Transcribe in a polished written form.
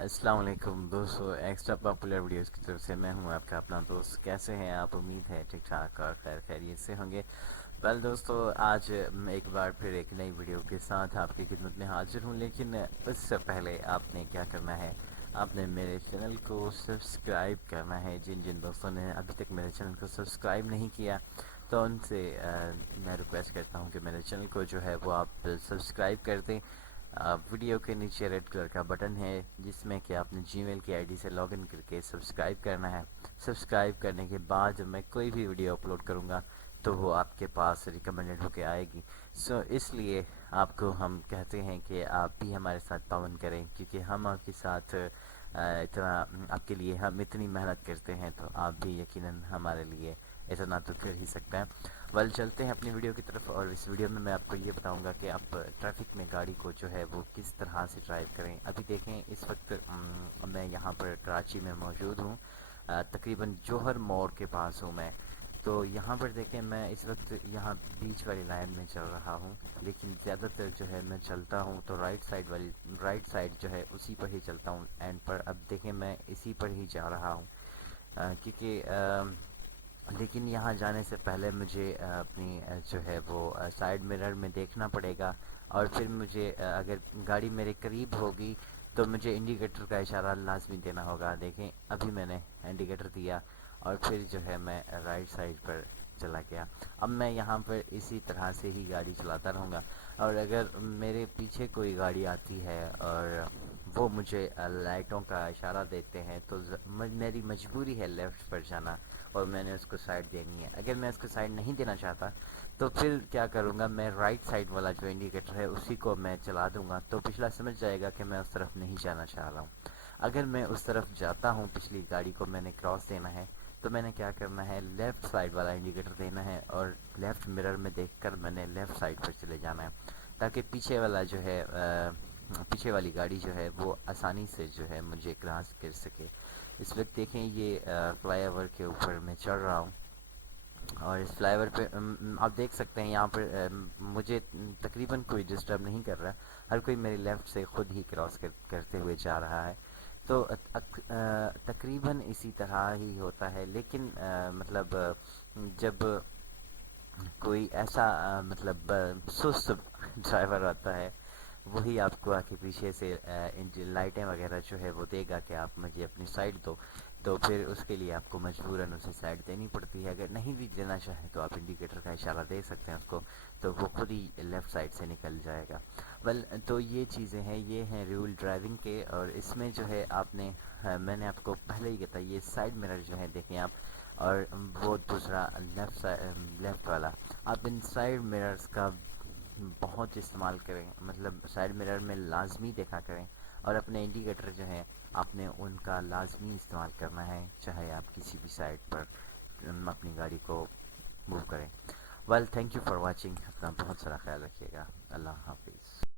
अस्सलाम वालेकुम दोस्तों, एक्स्ट्रा पॉपुलर वीडियोस की तरफ से मैं हूं आपका अपना दोस्त। कैसे हैं आप? उम्मीद है ठीक ठाक और खैर खैरियत से होंगे। वेल दोस्तों, आज मैं एक बार फिर एक नई वीडियो के साथ आपकी खिदमत में हाजिर हूं, लेकिन उससे पहले आपने क्या करना है, आपने मेरे चैनल को सब्सक्राइब करना है। जिन जिन दोस्तों ने अभी तक मेरे चैनल को सब्सक्राइब नहीं किया, तो उनसे मैं रिक्वेस्ट करता हूं कि मेरे चैनल को जो है वो आप सब्सक्राइब कर दें। वीडियो के नीचे रेड कलर का बटन है जिसमें कि आपने जीमेल की आईडी से लॉगिन करके सब्सक्राइब करना है। सब्सक्राइब करने के बाद जब मैं कोई भी वीडियो अपलोड करूँगा तो वो आपके पास रिकमेंडेड होके आएगी। इसलिए आपको हम कहते हैं कि आप भी हमारे साथ ताउन करें, क्योंकि हम आपके साथ इतना आपके लिए हम इतनी मेहनत करते हैं, तो आप भी यकीनन हमारे लिए इतना तो कर ही सकते हैं। वेल, चलते हैं अपनी वीडियो की तरफ, और इस वीडियो में मैं आपको ये बताऊंगा कि आप ट्रैफिक में गाड़ी को जो है वो किस तरह से ड्राइव करें। अभी देखें, इस वक्त मैं यहाँ पर कराची में मौजूद हूँ, तकरीबन जौहर मोड़ के पास हूँ मैं। तो यहाँ पर देखें, मैं इस वक्त यहाँ बीच वाली लाइन में चल रहा हूँ, लेकिन ज़्यादातर जो है मैं चलता हूँ तो राइट साइड जो है उसी पर ही चलता हूँ एंड पर। अब देखें, मैं इसी पर ही जा रहा हूँ, क्योंकि लेकिन यहाँ जाने से पहले मुझे अपनी जो है वो साइड मिरर में देखना पड़ेगा, और फिर मुझे अगर गाड़ी मेरे करीब होगी तो मुझे इंडिकेटर का इशारा लाजमी देना होगा। देखें, अभी मैंने इंडिकेटर दिया और फिर जो है मैं राइट साइड पर चला गया। अब मैं यहाँ पर इसी तरह से ही गाड़ी चलाता रहूँगा, और अगर मेरे पीछे कोई गाड़ी आती है और वो मुझे लाइटों का इशारा देते हैं, तो मेरी मजबूरी है लेफ़्ट पर जाना, और मैंने उसको साइड देनी है। अगर मैं उसको साइड नहीं देना चाहता तो फिर क्या करूँगा, मैं राइट साइड वाला जो इंडिकेटर है उसी को मैं चला दूँगा, तो पिछला समझ जाएगा कि मैं उस तरफ नहीं जाना चाह रहा हूँ। अगर मैं उस तरफ जाता हूँ, पिछली गाड़ी को मैंने क्रॉस देना है, तो मैंने क्या करना है, लेफ़्ट साइड वाला इंडिकेटर देना है, और लेफ़्ट मिरर में देखकर मैंने लेफ़्ट साइड पर चले जाना है, ताकि पीछे वाला जो है पीछे वाली गाड़ी जो है वो आसानी से जो है मुझे क्रॉस कर सके। इस वक्त देखें, ये फ्लाई ओवर के ऊपर मैं चढ़ रहा हूँ, और इस फ्लाई ओवर पे आप देख सकते हैं यहाँ पर मुझे तकरीबन कोई डिस्टर्ब नहीं कर रहा। हर कोई मेरे लेफ़्ट से ख़ुद ही क्रॉस करते हुए जा रहा है। तो तकरीबन इसी तरह ही होता है, लेकिन मतलब जब कोई ऐसा सुस्त ड्राइवर आता है, वही आपको आके पीछे से लाइटें वगैरह जो है वो देगा कि आप मुझे अपनी साइड दो, तो फिर उसके लिए आपको मजबूरन उसे साइड देनी पड़ती है। अगर नहीं भी देना चाहे तो आप इंडिकेटर का इशारा दे सकते हैं उसको, तो वो खुद ही लेफ़्ट साइड से निकल जाएगा। वेल, तो ये चीज़ें हैं, ये हैं रूल ड्राइविंग के, और इसमें जो है आपने मैंने आपको पहले ही बताया, ये साइड मिरर जो है देखें आप, और वो दूसरा लेफ़्ट वाला, आप इन साइड मिरर्स का बहुत इस्तेमाल करें, मतलब साइड मिरर में लाजमी देखा करें, और अपने इंडिकेटर जो है आपने उनका लाजमी इस्तेमाल करना है, चाहे आप किसी भी साइड पर अपनी गाड़ी को मूव करें। Well, thank you for watching. अपना बहुत सारा ख्याल रखिएगा। अल्लाह हाफिज़।